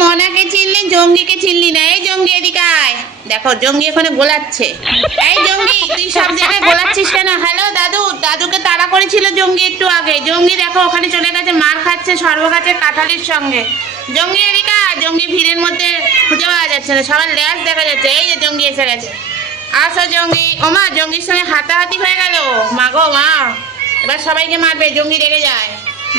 মনাকে চিনলি, জঙ্গিকে চিনলি না। এই জঙ্গি এদিকে আয়। দেখো জঙ্গি ওখানে গোলাচ্ছে। এই জঙ্গি তুই সব জায়গায় গোলাচ্ছিস কেন? হ্যালো দাদু, দাদুকে তাড়া করেছিল জঙ্গি একটু আগে। জঙ্গি দেখো ওখানে চলে গেছে, মার খাচ্ছে সর্বগাছের কাঁঠালির সঙ্গে। জঙ্গি এদিকে আয়। জঙ্গি ভিড়ের মধ্যে খুঁজে পাওয়া যাচ্ছে না, সবার ল্যাজ দেখা যাচ্ছে। এই যে জঙ্গি এসে গেছে। আসো জঙ্গি। ওমা জঙ্গির সঙ্গে হাতাহাতি হয়ে গেল। মা গো মা, এবার সবাইকে মারবে। জঙ্গি রেগে যায়,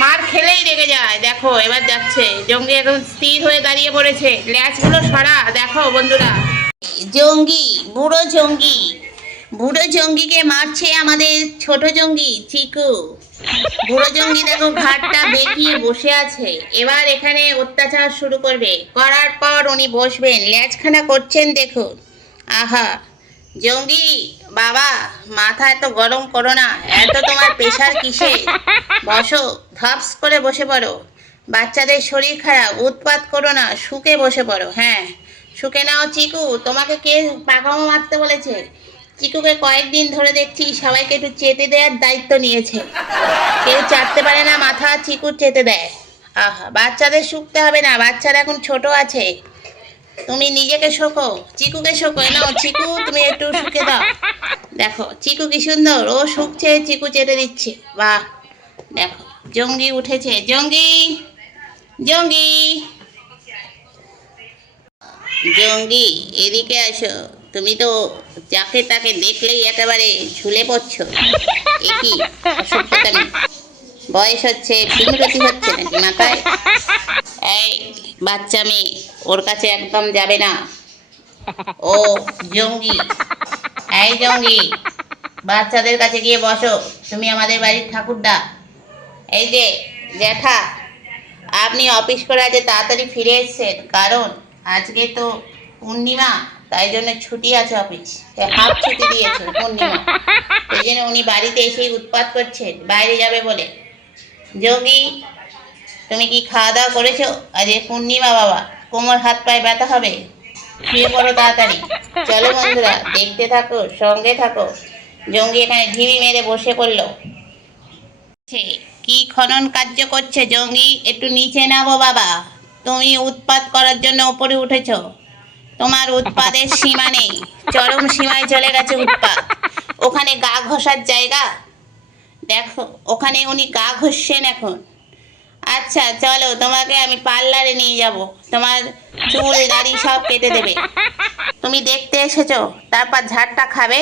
মার খেলেই রেগে যায়। দেখো এবার যাচ্ছে জঙ্গি, এখন স্থির হয়ে দাঁড়িয়ে পড়েছে। ল্যাচগুলো সরা। দেখো বন্ধুরা, জঙ্গি, বুড়ো জঙ্গি, বুড়ো জঙ্গিকে মারছে আমাদের ছোট জঙ্গি চিকু। বুড়ো জঙ্গি দেখো ঘাটটা বেঁকিয়ে বসে আছে। এবার এখানে অত্যাচার শুরু করবে, করার পর উনি বসবেন। ল্যাচখানা করছেন দেখুন। আহা জঙ্গি বাবা, মাথা এত গরম করো না। এত তোমার প্রেশার কিসে? বসো, ধপস করে বসে পড়ো। বাচ্চাদের শরীর খারাপ, উৎপাত করো না, শুকে বসে পড়ো। হ্যাঁ শুকে নাও। চিকু তোমাকে কে পাকামো মারতে বলেছে? চিকুকে কয়েকদিন ধরে দেখছি সবাইকে একটু চেটে দেওয়ার দায়িত্ব নিয়েছে। কেউ চাটতে পারে না মাথা, চিকু চেটে দেয়। আহা বাচ্চাদের শুকতে হবে না, বাচ্চারা এখন ছোট আছে। তুমি নিজেকে শোকো, চিকুকে শোকো। নাও চিকু তুমি একটু শুকে দাও। দেখো চিকু কি সুন্দর, ও শুকছে, চিকু চেটে দিচ্ছে। বাহ দেখো জঙ্গি উঠেছে। জঙ্গি, জঙ্গি, জঙ্গি এদিকে আসো। তুমি তো যাকে তাকে দেখলেই একেবারে ঝুলে পড়ছো। এ কি অসভ্যতামি? বয়স হচ্ছে, ভীমরতি হচ্ছে নাকি মাথায়? এই বাচ্চা মেয়ে, ওর কাছে একদম যাবে না। ও জঙ্গি, এই জঙ্গি, বাচ্চাদের কাছে গিয়ে বসো। তুমি আমাদের বাড়ির ঠাকুরদা। এই যে জ্যাঠা, আপনি অফিস করে আজ তাড়াতাড়ি ফিরে এসেছেন, কারণ আজকে তো পূর্ণিমা, তাই জন্য ছুটি আছে অফিস, হাফ ছুটি দিয়েছে পূর্ণিমা। এই জন্য উনি বাড়িতে এসেই উৎপাত করছেন বাইরে যাবে বলে। জঙ্গি তুমি কি খাওয়া দাওয়া করেছো? আজ পূর্ণিমা বাবা, কোমর হাত পায়ে ব্যথা হবে, শুয়ে পড়ো তাড়াতাড়ি। চলো বন্ধুরা দেখতে থাকো, সঙ্গে থাকো। জঙ্গি এখানে ঢিবি মেরে বসে পড়লো। কি খনন কার্য করছে জঙ্গি? একটু নিচে নামো বাবা। তুমি উৎপাত করার জন্য উপরে উঠেছ, তোমার উৎপাদের সীমা নেই, চরম সীমায় চলে গেছে উৎপাত। ওখানে গা ঘষার জায়গা? দেখো ওখানে উনি গা ঘষছেন এখন। আচ্ছা চলো তোমাকে আমি পার্লারে নিয়ে যাব, তোমার চুল দাড়ি সব কেটে দেবে। তুমি দেখতে এসেছো, তারপর ঝাড়টা খাবে,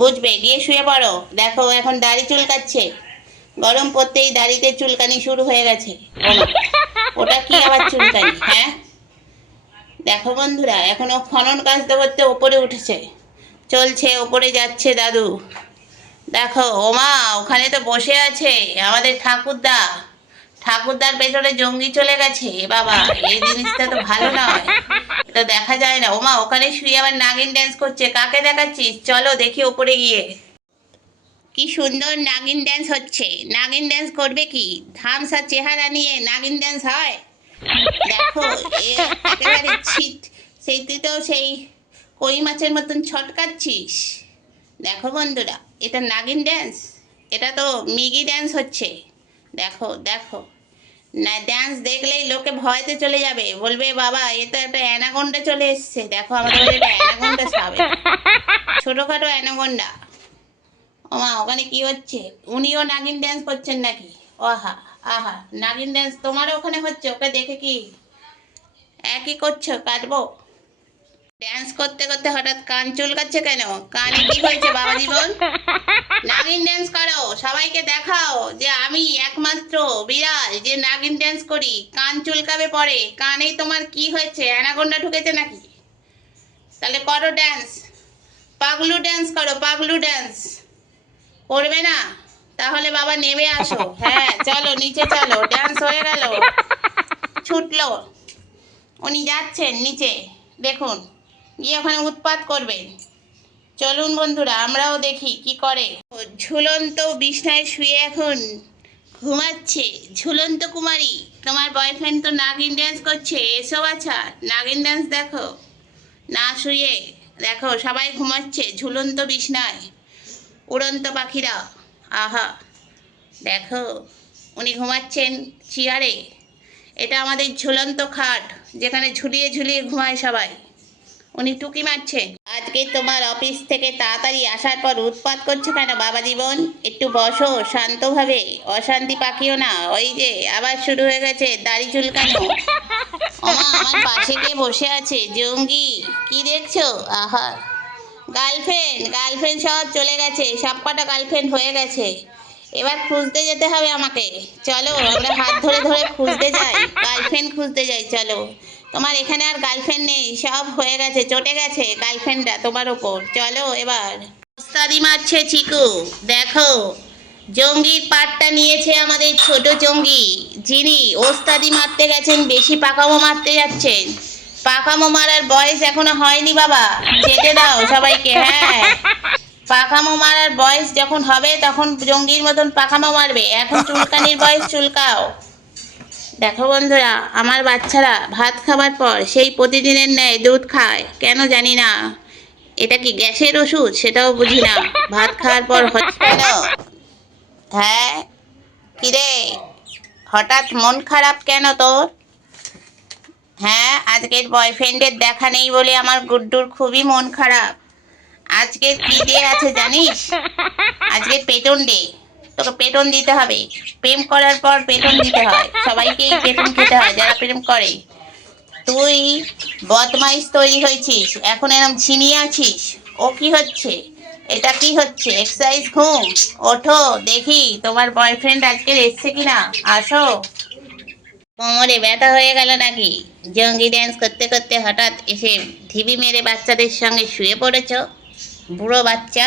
বুঝবে। গিয়ে শুয়ে পড়ো। দেখো এখন দাড়ি চুলকাচ্ছে, গরম পড়তেই দাড়িতে চুলকানি শুরু হয়ে গেছে। ওটা কি আবার চুলকানি? হ্যাঁ দেখো বন্ধুরা, এখন ও খনন কাজ করতে ওপরে উঠেছে, চলছে ওপরে যাচ্ছে দাদু। দেখো ওমা ওখানে তো বসে আছে আমাদের ঠাকুরদা। ঠাকুরদার পেছনে জঙ্গি চলে গেছে। বাবা এই জিনিসটা তো ভালো নয়, এটা দেখা যায় না। ওমা ওখানে শুয়ে আবার নাগিন ড্যান্স করছে। কাকে দেখাচ্ছিস? চলো দেখি ওপরে গিয়ে। কি সুন্দর নাগিন ড্যান্স হচ্ছে। নাগিন ড্যান্স করবে কি? ধামসা চেহারা নিয়ে নাগিন ড্যান্স হয়? দেখো একেবারে ছিট, সেই তুই তো সেই কই মাছের মতন ছটকাচ্ছিস। দেখো বন্ধুরা, এটা নাগিন ড্যান্স? এটা তো মিগি ড্যান্স হচ্ছে। দেখো দেখো না, ড্যান্স দেখলেই লোকে ভয়তে চলে যাবে, বলবে বাবা এ তো একটা অ্যানাকোন্ডা চলে এসছে। দেখো আমাদের বাড়ি একটা অ্যানাকোন্ডা ছাবে, ছোটোখাটো অ্যানাকোন্ডা। ওমা ওখানে কি হচ্ছে? উনিও নাগিন ড্যান্স করছেন নাকি? আহা আহা, নাগিন ড্যান্স তোমারও ওখানে হচ্ছে? ওকে দেখে কি একই করছো? কাটবো। ড্যান্স করতে করতে হঠাৎ কান চুলকাচ্ছে কেন? কানে কি হয়েছে বাবা জীবন? নাগিন ড্যান্স করো, সবাইকে দেখাও যে আমি একমাত্র বিড়াল যে নাগিন ড্যান্স করি। কান চুলকাবে পরে। কানে তোমার কি হয়েছে? অ্যানাকোন্ডা ঢুকেছে নাকি? তাহলে করো ড্যান্স, পাগলু ড্যান্স করো, পাগলু ড্যান্স। করবে না? তাহলে বাবা নেমে আসো। হ্যাঁ চলো নিচে চলো। ড্যান্স হয়ে গেল, ছুটলো। উনি যাচ্ছেন নিচে, দেখুন গিয়ে ওখানে উৎপাত করবেন। চলুন বন্ধুরা আমরাও দেখি কি করে। ঝুলন্ত বিছনায় শুয়ে এখন ঘুমাচ্ছে ঝুলন্ত কুমারী। তোমার বয়ফ্রেন্ড তো নাগিন ড্যান্স করছে, এসো বাছা নাগিন ড্যান্স দেখো। না শুয়ে দেখো, সবাই ঘুমাচ্ছে ঝুলন্ত বিছনায়, উড়ন্ত পাখিরা। আহা, দেখো উনি ঘুমাচ্ছেন চেয়ারে। এটা আমাদের ঝুলন্ত খাট, যেখানে ঝুলিয়ে ঝুলিয়ে ঘুমায় সবাই। উনি টুকি মারছেন। আজকে তোমার অফিস থেকে তাড়াতাড়ি আসার পর উৎপাত করছো কেন বাবা জীবন? একটু বসো শান্তভাবে, অশান্তি পাকিও না। ওই যে আবার শুরু হয়ে গেছে দাড়ি চুলকানো। ওমা, আমার পাশে কে বসে আছে? জঙ্গি। কি দেখছো? আহা, গার্লফ্রেন্ড গার্লফ্রেন্ড সব চলে গেছে, সব কটা গার্লফ্রেন্ড হয়ে গেছে। এবার খুঁজতে যেতে হবে আমাকে। চলো আমরা হাত ধরে ধরে খুঁজতে যাই, গার্লফ্রেন্ড খুঁজতে যাই। চলো, তোমার এখানে আর গার্লফ্রেন্ড নেই, সব হয়ে গেছে, চটে গেছে গার্লফ্রেন্ডরা তোমার ওপর। চলো এবার। ওস্তাদি মারছে চিকু, দেখো জঙ্গির পাটটা নিয়েছে আমাদের ছোট জঙ্গি, যিনি ওস্তাদি মারতে গেছেন, বেশি পাকামো মারতে যাচ্ছেন। পাকামো মারার বয়স এখনো হয়নি বাবা, যেতে দাও সবাইকে। হ্যাঁ, পাকামো মারার বয়স যখন হবে তখন জঙ্গির মতন পাকামো মারবে, এখন চুলকানির বয়স, চুলকাও। দেখো বন্ধুরা, আমার বাচ্চারা ভাত খাবার পর সেই প্রতিদিনের ন্যায় দুধ খায়, কেন জানি না। এটা কি গ্যাসের ওষুধ সেটাও বুঝি না, ভাত খাওয়ার পর হচ্ছে কেন? হ্যাঁ, কিরে হঠাৎ মন খারাপ কেন তোর? হ্যাঁ, আজকের বয়ফ্রেন্ডের দেখা নেই বলে আমার গুড্ডুর খুবই মন খারাপ। আজকে কি ডে আছে জানিস? আজকে পেটন ডে। তোকে পেটন দিতে হবে, প্রেম করার পর পেটন দিতে হয়, সবাইকেই পেটন খেতে হয় যারা প্রেম করে। তুই বদমাইশ তৈরি হয়েছিস, এখন এরম ঝিমিয়ে আছিস। ও কি হচ্ছে? এটা কি হচ্ছে? এক্সারসাইজ ঘুম। ওঠো দেখি তোমার বয়ফ্রেন্ড আজকের এসছে কিনা। আসো। কোমরে ব্যথা হয়ে গেল নাকি? জঙ্গি ড্যান্স করতে করতে হঠাৎ এসে ঢিবি মেরে বাচ্চাদের সঙ্গে শুয়ে পড়েছ। বুড়ো বাচ্চা,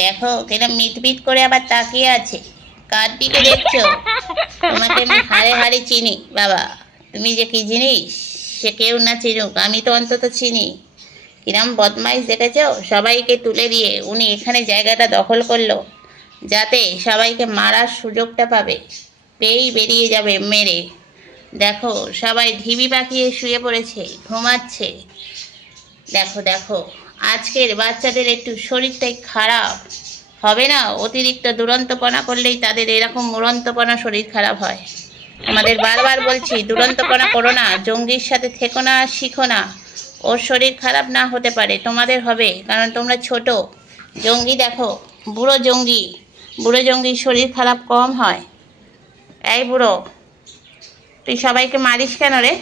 দেখো কিরম মিটমিট করে আবার তাকিয়ে আছে। কার দিকে দেখছো? তোমাকে আমি হাড়ে হাড়ে চিনি বাবা, তুমি যে কি জিনিস সে কেউ না চিনুক, আমি তো অন্তত চিনি। কিরম বদমাইশ দেখেছো? সবাইকে তুলে দিয়ে উনি এখানে জায়গাটা দখল করলো, যাতে সবাইকে মারার সুযোগটা পাবে, পেয়েই বেরিয়ে যাবে মেরে। দেখো সবাই ঢিবি পাকিয়ে শুয়ে পড়েছে, ঘুমাচ্ছে। দেখো দেখো, আজকের বাচ্চাদের একটু শরীরটাই খারাপ। হবে না, অতিরিক্ত দুরন্তপনা করলেই তাদের এরকম উড়ন্তপনা শরীর খারাপ হয়। আমাদের বারবার বলছি দুরন্তপনা করো না, জঙ্গির সাথে থেকো না, আর শিখো না। ওর শরীর খারাপ না হতে পারে, তোমাদের হবে, কারণ তোমরা ছোট। জঙ্গি দেখো, বুড়ো জঙ্গি, বুড়ো জঙ্গির শরীর খারাপ কম হয়। এই বুড়ো, তুই সবাইকে মারিস কেন রে?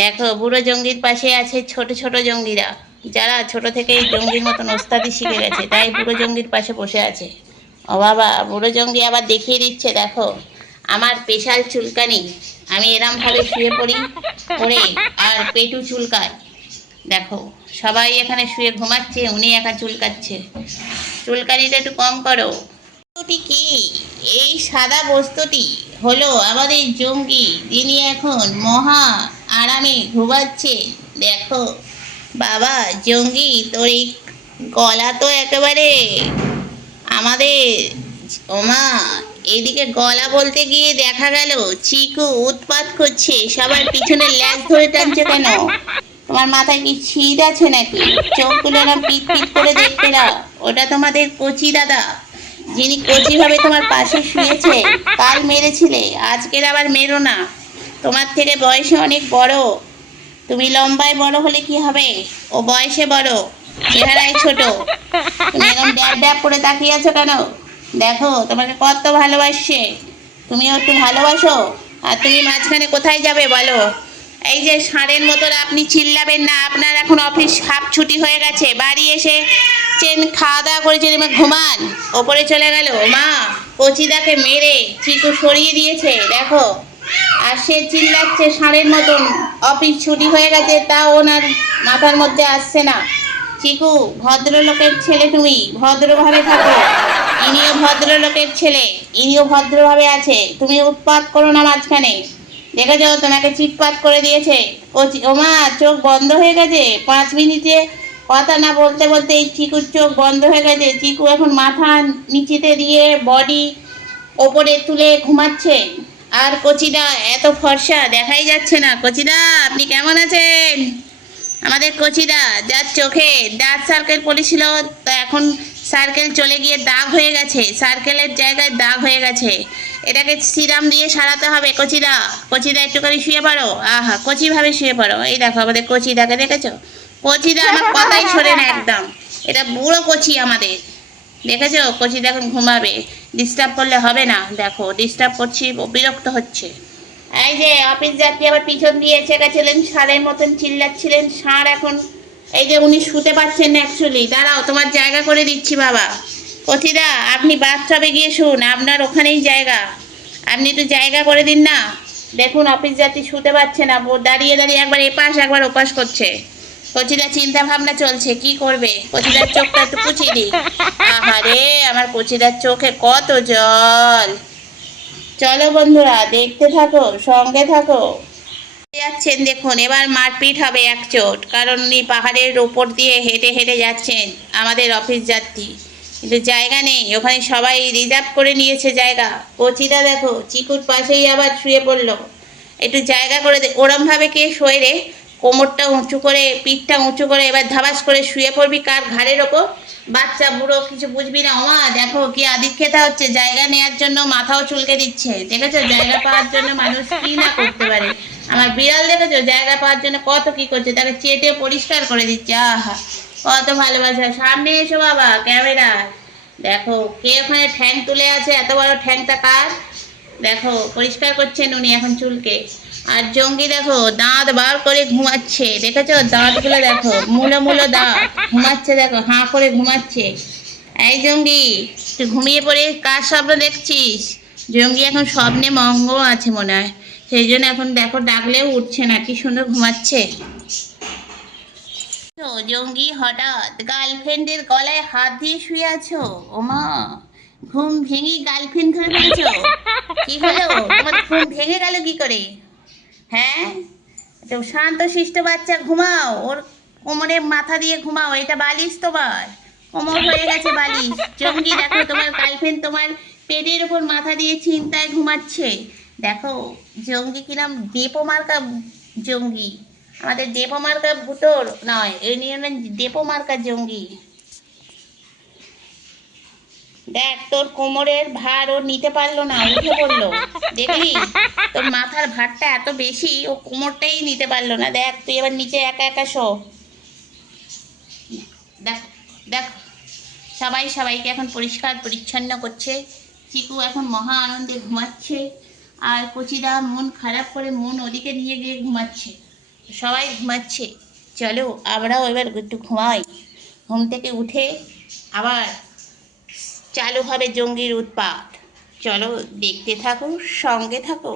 দেখো বুড়ো জঙ্গির পাশে আছে ছোট ছোট জঙ্গিরা, যারা ছোট থেকেই জঙ্গির মতন ওস্তাদি শিখে গেছে, তাই বুড়ো জঙ্গির পাশে বসে আছে। ও বাবা, বুড়ো জঙ্গি আবার দেখিয়ে দিচ্ছে, দেখো আমার স্পেশাল চুলকানি, আমি এরমভাবে শুয়ে পড়ি, পড়ে আর পেটু চুলকায়। দেখো সবাই এখানে শুয়ে ঘুমাচ্ছে, উনি একা চুলকাচ্ছে। চুলকানিটা একটু কম করো। বস্তুটি কি? এই সাদা বস্তুটি হলো আমাদের জঙ্গি, যিনি এখন মহা আরামে ঘুমাচ্ছে। দেখো বাবা জঙ্গি, তোর এই গলা তো একেবারে আমাদের। ওমা, এদিকে গলা বলতে গিয়ে দেখা গেল চিকু উৎপাত করছে, সবার পিছনে ল্যাজ ধরে টানছে কেন? তোমার মাথায় কি ছিদ আছে নাকি? চোখগুলো এরম পিট পিট করে দেখতে দাও। ওটা তোমাদের কচি দাদা, যিনি কচি ভাবে তোমার পাশে শুয়েছে। কাল মেরেছিলে, আজকের আবার মেরো না। তোমার থেকে বয়সে অনেক বড়, তুমি লম্বায় বড় হলে কি হবে, ও বয়সে বড়, চেহারায় ছোট। তুমি এরকম ড্যাব ড্যাব করে তাকিয়ে আছো কেন? দেখো তোমাকে কত ভালোবাসছে, তুমিও একটু ভালোবাসো। আর তুমি মাঝখানে কোথায় যাবে বলো? এই যে ষাঁড়ের মতন আপনি চিল্লাবেন না, আপনার এখন অফিস হাফ ছুটি হয়ে গেছে, বাড়ি এসে খাওয়া দাওয়া করেছেন এবার ঘুমান। ওপরে চলে গেল মা, কচিদাকে মেরে চিকু সরিয়ে দিয়েছে দেখো, আর সে চিল্লাচ্ছে ষাঁড়ের মতন। অফিস ছুটি হয়ে গেছে, তাও ওনার মাথার মধ্যে আসছে না। চিকু ভদ্রলোকের ছেলে, তুমি ভদ্রভাবে থাকো। ইনিও ভদ্রলোকের ছেলে, ইনিও ভদ্রভাবে আছে, তুমি উৎপাত করো না মাঝখানে। দেখেছো তোমাকে চিৎপাত করে দিয়েছে। ওমা, চোখ বন্ধ হয়ে গেছে 5 মিনিটে, কথা না বলতে বলতে এই চিকুর চোখ বন্ধ হয়ে গেছে। চিকু এখন মাথা নিচেতে দিয়ে বডি ওপরে তুলে ঘুমাচ্ছেন। আর কচিদা এত ফর্সা দেখাই যাচ্ছে না। কচিদা আপনি কেমন আছেন? আমাদের কচিদা, যার চোখে ডার্ক সার্কেল পড়েছিল, তা এখন সার্কেল চলে গিয়ে দাগ হয়ে গেছে, সার্কেলের জায়গায় দাগ হয়ে গেছে। এটাকে সিরাম দিয়ে সারাতে হবে। কচিদা, কচিদা একটুখানি শুয়ে পড়ো। আহা, কচিভাবে শুয়ে পড়ো। এই দেখো আমাদের কচিদাকে দেখেছো? কচিদা আমার কথাই শোনে না একদম। এটা বুড়ো কচি আমাদের, দেখেছো? কচিদা এখন ঘুমাবে, ডিস্টার্ব করলে হবে না। দেখো ডিস্টার্ব করছি, ও বিরক্ত হচ্ছে। এই যে অফিস যাত্রী আবার পিছন দিয়ে এসে গেছিলেন, ষাঁড়ের মতন চিল্লাচ্ছিলেন। ষাঁড় এখন, এই যে উনি শুতে পারছেন না অ্যাকচুয়ালি। দাঁড়াও, তোমার জায়গা করে দিচ্ছি বাবা। কচিদা আপনি বাথটবে গিয়ে শুন, আপনার ওখানেই জায়গা। আপনি একটু জায়গা করে দিন না। দেখুন অফিস যাত্রী শুতে পারছে না, দাঁড়িয়ে দাঁড়িয়ে একবার এপাশ একবার ওপাশ করছে। কচিদা চিন্তা ভাবনা চলছে কি করবে। কচিদার চোখটা একটু পুছিয়ে দিই। আহারে, আমার কচিদার চোখে কত জল। চলো বন্ধুরা, দেখতে থাকো, সঙ্গে থাকো। যাচ্ছেন দেখুন, এবার মারপিট হবে একচোট, কারণ উনি পাহাড়ের ওপর দিয়ে হেঁটে হেঁটে যাচ্ছেন আমাদের অফিস যাত্রী, কিন্তু জায়গা নেই ওখানে, সবাই রিজার্ভ করে নিয়েছে জায়গা। কচিদা দেখো চিকুর পাশেই আবার শুয়ে পড়লো। একটু জায়গা করে দে। ওরমভাবে কে শোয় রে? কোমরটা উঁচু করে, পিঠটা উঁচু করে এবার ধাবাস করে শুয়ে পড়বি কার ঘাড়ের ওপর? বাচ্চা বুড়ো কিছু বুঝবি না। ওমা দেখো কি আদিক্ষেতা হচ্ছে, জায়গা নেওয়ার জন্য মাথাও চুলকে দিচ্ছে। দেখেছো জায়গা পাওয়ার জন্য মানুষ কি না করতে পারে। আমার বিড়াল দেখেছো জায়গা পাওয়ার জন্য কত কি করছে, তাকে চেটে পরিষ্কার করে দিচ্ছে। আহা, কত ভালোবাসা। সামনে এসো বাবা, ক্যামেরা দেখো কে ওখানে ঠ্যাং তুলে আছে, এত বড় ঠ্যাংটা কার? দেখো পরিষ্কার করছেন উনি এখন চুলকে। আর জঙ্গি দেখো দাঁত বার করে ঘুমাচ্ছে, দেখেছো দাঁতগুলো দেখো, মুলো মুলো দাঁত, ঘুমাচ্ছে দেখো, হাঁ করে ঘুমাচ্ছে। এই জঙ্গি, তুই ঘুমিয়ে পড়ে কার স্বপ্ন দেখছিস? জঙ্গি এখন স্বপ্নে মগ্ন আছে মনে হয়, সেই জন্য এখন দেখো ডাকলেও উঠছে না, কি সুন্দর ঘুমাচ্ছে। তো জঙ্গি হঠাৎ গার্লফ্রেন্ডের গলায় হাত দিয়ে শুয়ে আছো। ওমা, ঘুম ভেঙে গার্লফ্রেন্ড ধরে ফেলেছো? কি হলো তোমার, ঘুম ভেঙে গেল কি করে? হ্যাঁ, তো শান্ত শিষ্ট বাচ্চা, ঘুমাও, ওর কোমরে মাথা দিয়ে ঘুমাও। এটা বালিশ তোমার, কোমর হয়ে গেছে বালিশ। জঙ্গি দেখো তোমার গার্লফ্রেন্ড তোমার পেটের উপর মাথা দিয়ে চিন্তায় ঘুমাচ্ছে। দেখো জঙ্গি কিরাম দেপো মার্কা জঙ্গি, আমাদের দেপো মার্কা ভুতোর নয়, এই নিয়ে দেপো মার্কা জঙ্গি। দেখ তোর কোমরের ভার ও নিতে পারলো না, উঠে পড়লো। দেখলি তোর মাথার ভারটা এত বেশি, ও কোমরটাই নিতে পারলো না। দেখ তুই এবার নিচে একা একা শো। দেখ, দেখ, সবাই সবাইকে এখন পরিষ্কার পরিচ্ছন্ন করছে। চিকু এখন মহা আনন্দে ঘুমাচ্ছে, আর কচিদা মন খারাপ করে মন ওদিকে নিয়ে গিয়ে ঘুমাচ্ছে। সবাই ঘুমাচ্ছে, চলো আমরাও এবার একটু ঘুমাই। ঘুম থেকে উঠে আবার চালু হবে জঙ্গির উৎপাত। চলো দেখতে থাকো, সঙ্গে থাকো।